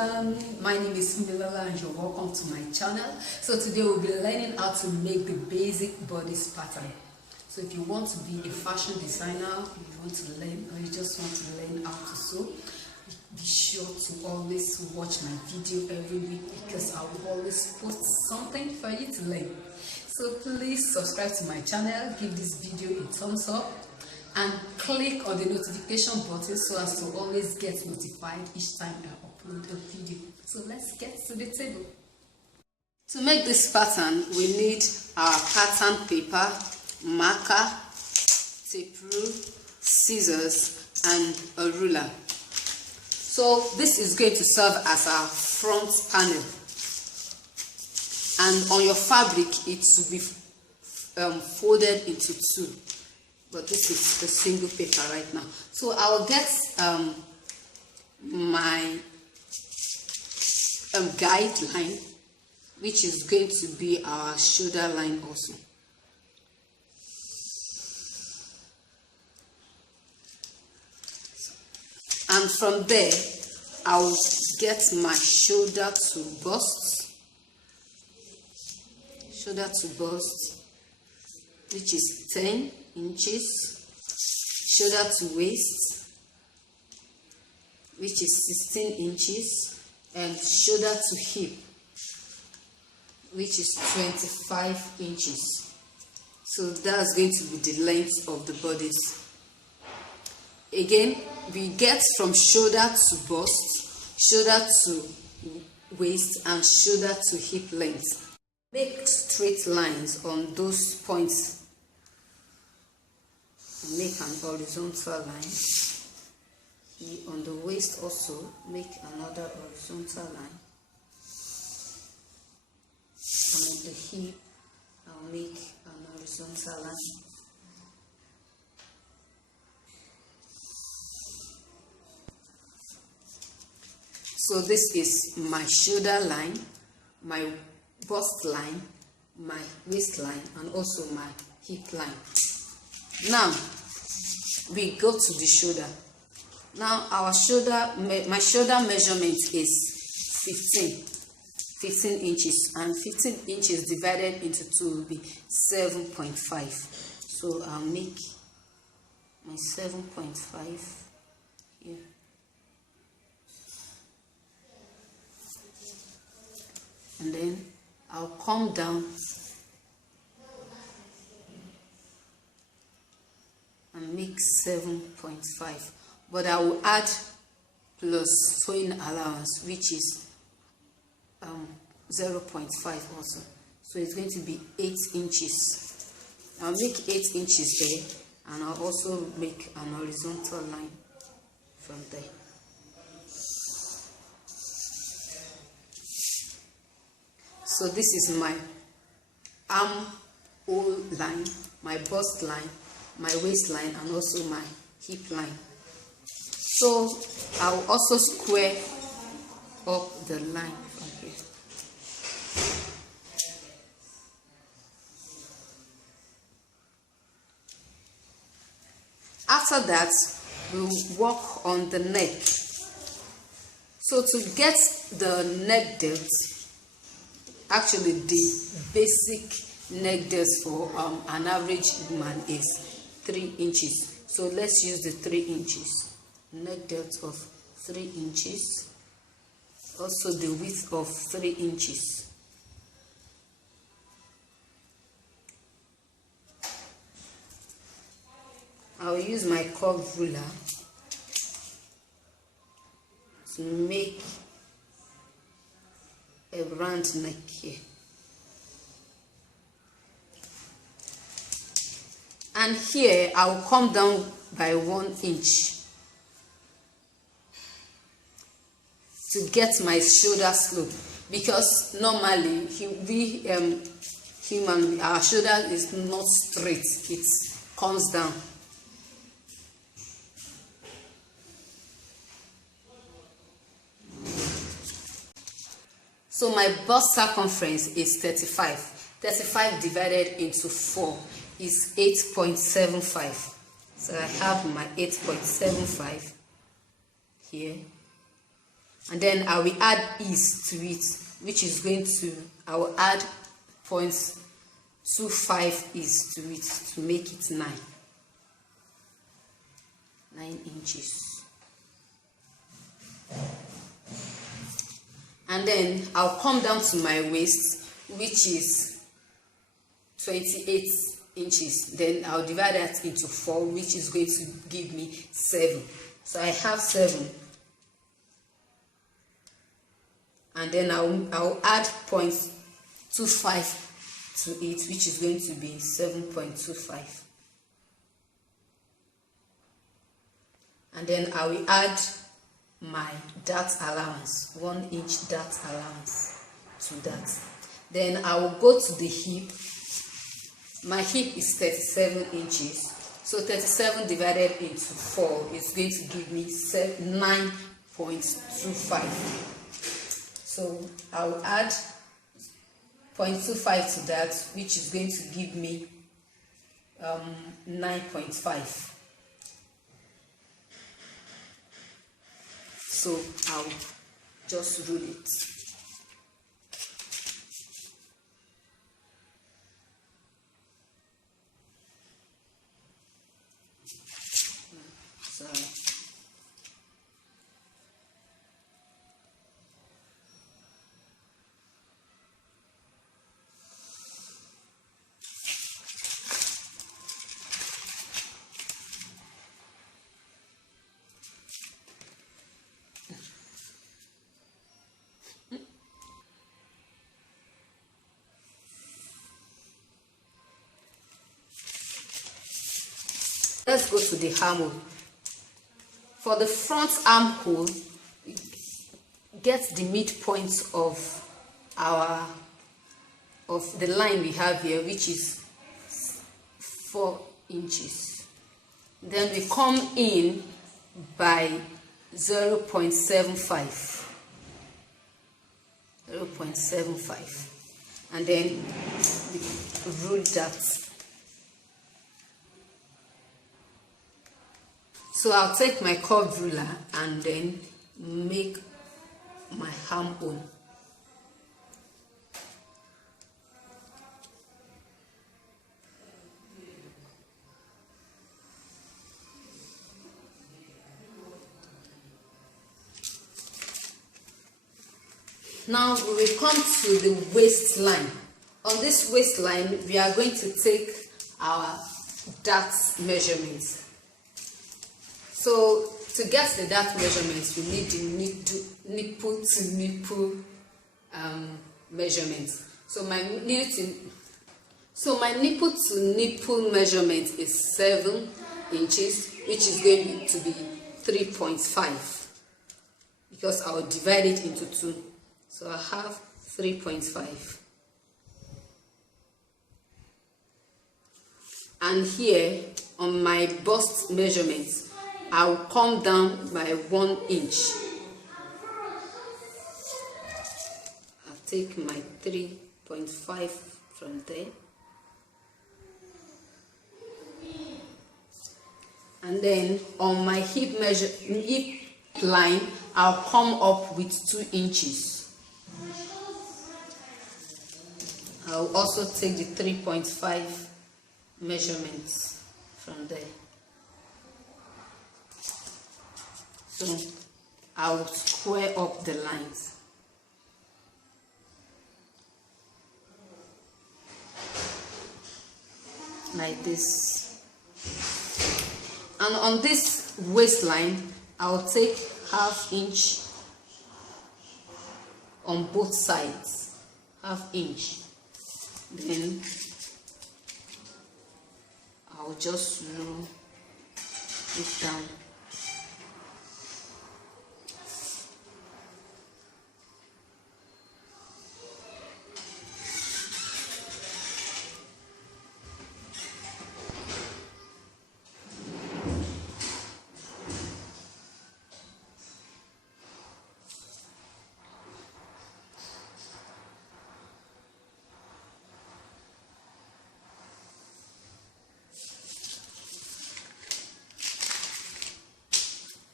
everyone, my name is Milala and you're welcome to my channel. So today we'll be learning how to make the basic bodice pattern. So if you want to be a fashion designer, you want to learn, or you just want to learn how to sew, be sure to always watch my video every week because I will always post something for you to learn. So please subscribe to my channel, give this video a thumbs up, and click on the notification button so as to always get notified each time I upload a video. So let's get to the table. To make this pattern, we need our pattern paper, marker, tape rule, scissors, and a ruler. So this is going to serve as our front panel, and on your fabric it will be folded into two. But this is a single paper right now. So I'll get my guideline, which is going to be our shoulder line also. And from there, I'll get my shoulder to bust, which is 10 inches, shoulder to waist, which is 16 inches, and shoulder to hip, which is 25 inches. So that's going to be the length of the bodice. Again, we get from shoulder to bust, shoulder to waist, and shoulder to hip length. Make straight lines on those points. Make an horizontal line. Here on the waist also, make another horizontal line. And on the hip, I'll make an horizontal line. So this is my shoulder line, my bust line, my waistline, and also my hip line. Now we go to the shoulder. Now our shoulder, my shoulder measurement is 15 inches, and 15 inches divided into 2 will be 7.5. So I'll make my 7.5 here. And then I'll come down and make 7.5, but I will add plus sewing allowance, which is 0.5 also. So it's going to be 8 inches. I'll make 8 inches there, and I'll also make an horizontal line from there. So this is my armhole line, my bust line, my waistline, and also my hip line. So I'll also square up the line from here. After that, we'll work on the neck. So to get the neck depth, actually the basic neck depth for an average woman is 3 inches. So let's use the 3 inches. Neck depth of 3 inches. Also the width of 3 inches. I'll use my curved ruler to make a round neck here. And here I will come down by 1 inch to get my shoulder slope, because normally our shoulder is not straight, it comes down. So my bust circumference is 35. 35 divided into 4 is 8.75. So I have my 8.75 here. and then I will add ease to it, which is going to, I will add 0.25 ease to it to make it 9 inches. And then I'll come down to my waist, which is 28 inches. Then I'll divide that into 4, which is going to give me 7. So I have 7. And then I'll add 0.25 to it, which is going to be 7.25. And then I will add my dart allowance, 1 inch dart allowance to that. Then I will go to the hip. My hip is 37 inches, so 37 divided into 4 is going to give me 9.25. So I will add 0.25 to that, which is going to give me 9.5. So I'll just roll it. Sorry. Let's go to the armhole. For the front armhole, get the midpoint of the line we have here, which is 4 inches. Then we come in by 0.75, and then we rule that. So I'll take my curved ruler and then make my armhole. Now we will come to the waistline. On this waistline, we are going to take our dart measurements. So to get the dart measurements, we need the nipple to nipple measurements. So my nipple to nipple measurement is 7 inches, which is going to be 3.5, because I will divide it into 2. So I have 3.5. And here on my bust measurements, I'll come down by 1 inch. I'll take my 3.5 from there. And then on my hip line, I'll come up with 2 inches. I'll also take the 3.5 measurements from there. So I'll square up the lines. Like this. And on this waistline, I'll take ½ inch on both sides. ½ inch. Then I'll just roll it down.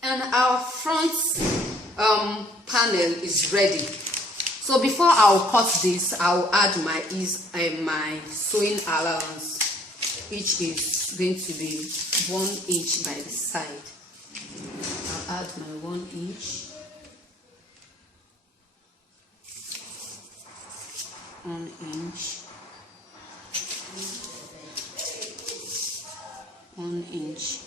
And our front panel is ready. So before I'll cut this, I'll add my sewing allowance, which is going to be 1 inch by the side. I'll add my 1 inch. 1 inch. 1 inch.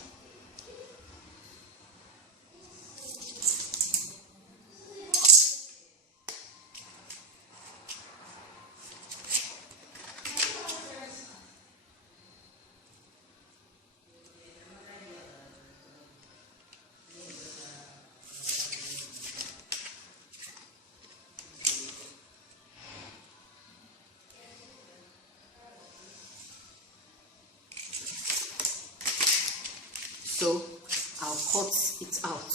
So I'll cut it out.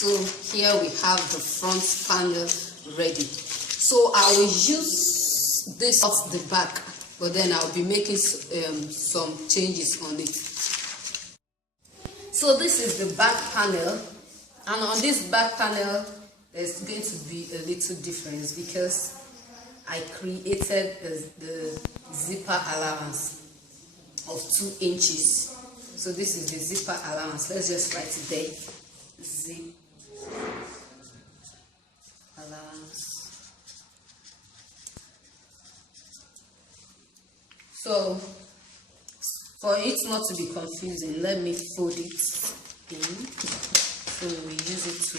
So here we have the front panel ready. So I will use this off the back, but then I'll be making some changes on it. So this is the back panel, and on this back panel there's going to be a little difference because I created the zipper allowance of 2 inches. So this is the zipper allowance. Let's just write it there. Zip allowance. So for it not to be confusing, let me fold it in so we use it to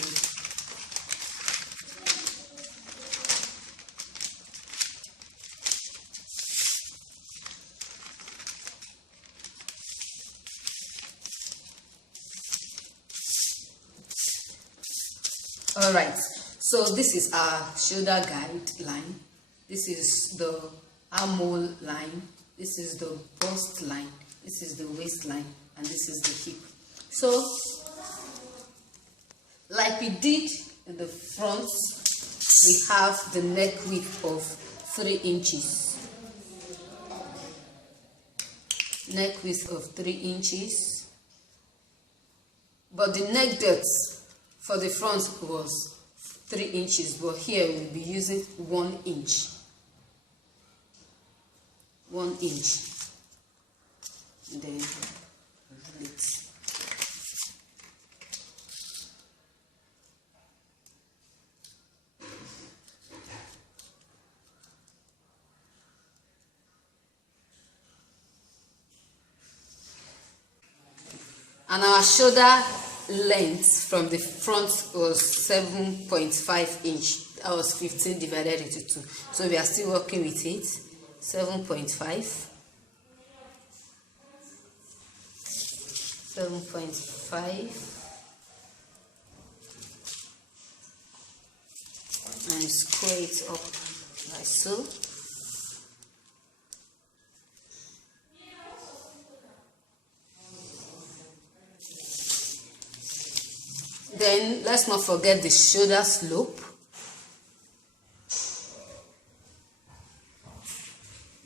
Alright, so this is our shoulder guideline, this is the armhole line, this is the bust line, this is the waistline, and this is the hip. So, like we did in the front, we have the neck width of 3 inches. Neck width of 3 inches. But the neck depth for the front was 3 inches, but here we'll be using 1 inch. 1 inch. Then let's and our shoulder length from the front was 7.5 inch. That was 15 divided into 2. So we are still working with it. 7.5. 7.5. And square it up like so. Then let's not forget the shoulder slope.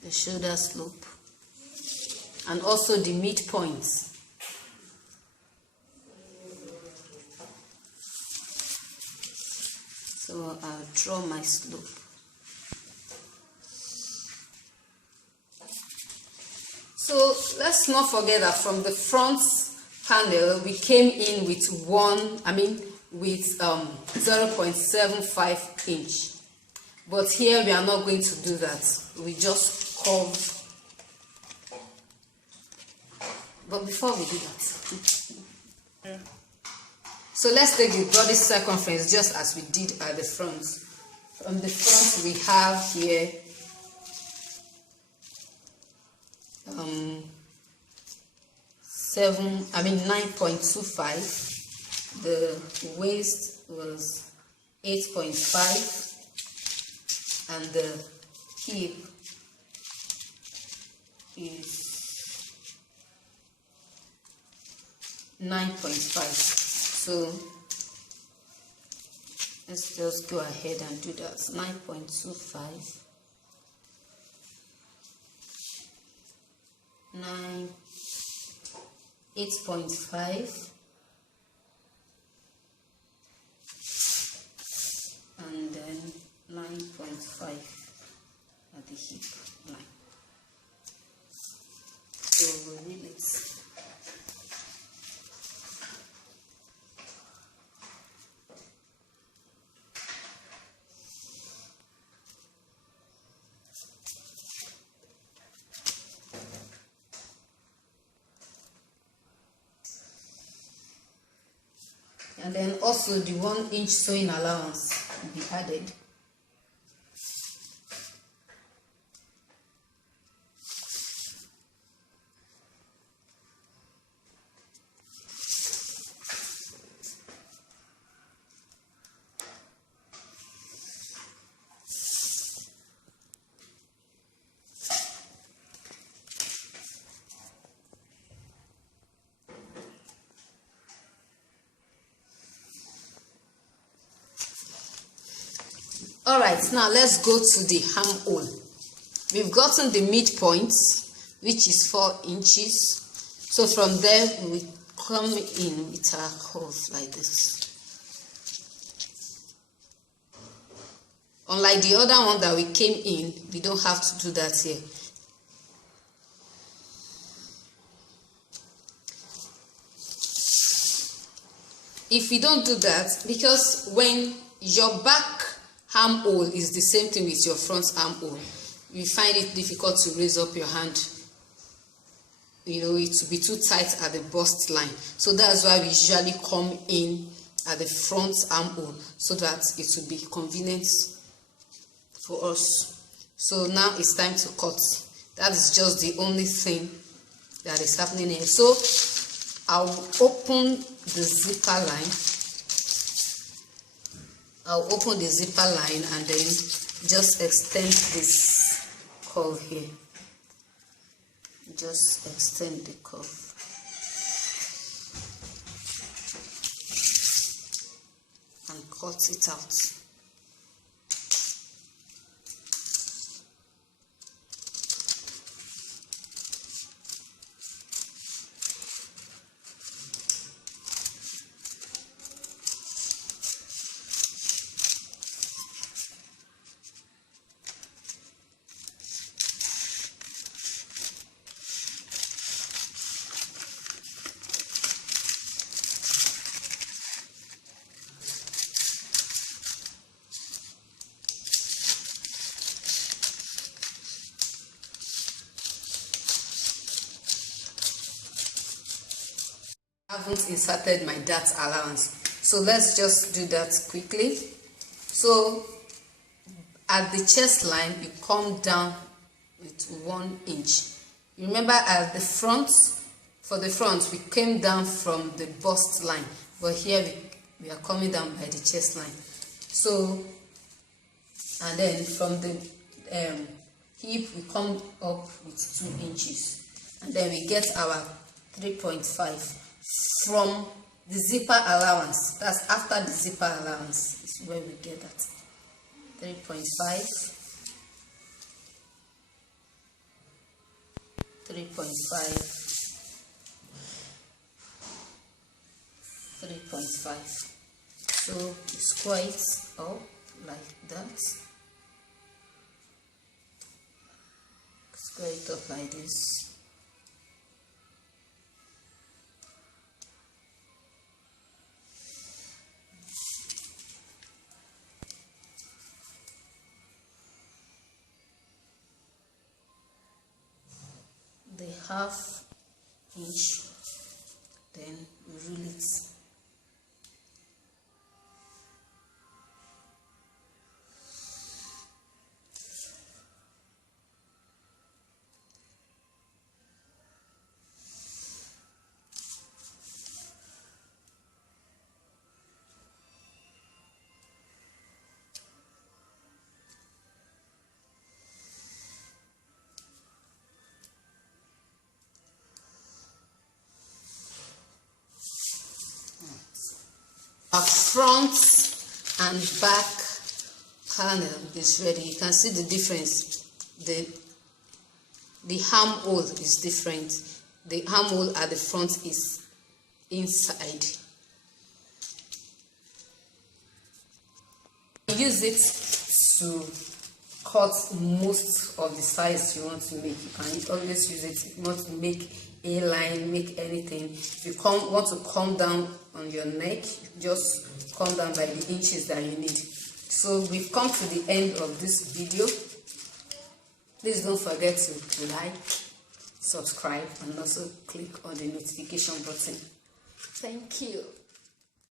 The shoulder slope. And also the midpoints. So I'll draw my slope. So let's not forget that from the front panel we came in with 0.75 inch, but here we are not going to do that. We just curve. But before we do that, so let's take the body circumference just as we did at the front. From the front we have here 9.25. The waist was 8.5, and the hip is 9.5. So let's just go ahead and do that. 9.25, 8.5, and then 9.5 at the hip line. So we'll read it. And then also the 1 inch sewing allowance will be added. Alright, now let's go to the armhole. We've gotten the midpoint, which is 4 inches. So from there, we come in with our curve like this. Unlike the other one that we came in, we don't have to do that here. If we don't do that, because when your back armhole is the same thing with your front armhole, you find it difficult to raise up your hand. You know, it will be too tight at the bust line. So that's why we usually come in at the front armhole, so that it will be convenient for us. So now it's time to cut. That is just the only thing that is happening here. So I'll open the zipper line. I'll open the zipper line and then just extend this curve here. Just extend the curve. And cut it out. I haven't inserted my dart allowance, so let's just do that quickly. So at the chest line, you come down with 1 inch. You remember at the front, for the front, we came down from the bust line, but here we are coming down by the chest line. So, and then from the hip, we come up with 2 inches, and then we get our 3.5 from the zipper allowance. That's after the zipper allowance is where we get that 3.5, 3.5, 3.5. So you square it up like that. Square it up like this. 1/2 inch, then we rule it. Our front and back panel is ready. You can see the difference. The armhole is different. The armhole at the front is inside. Use it to cut most of the size you want to make. You can always use it if you want to make a line, make anything. If you want to come down on your neck, just come down by the inches that you need. So we've come to the end of this video. Please don't forget to like, subscribe, and also click on the notification button. Thank you.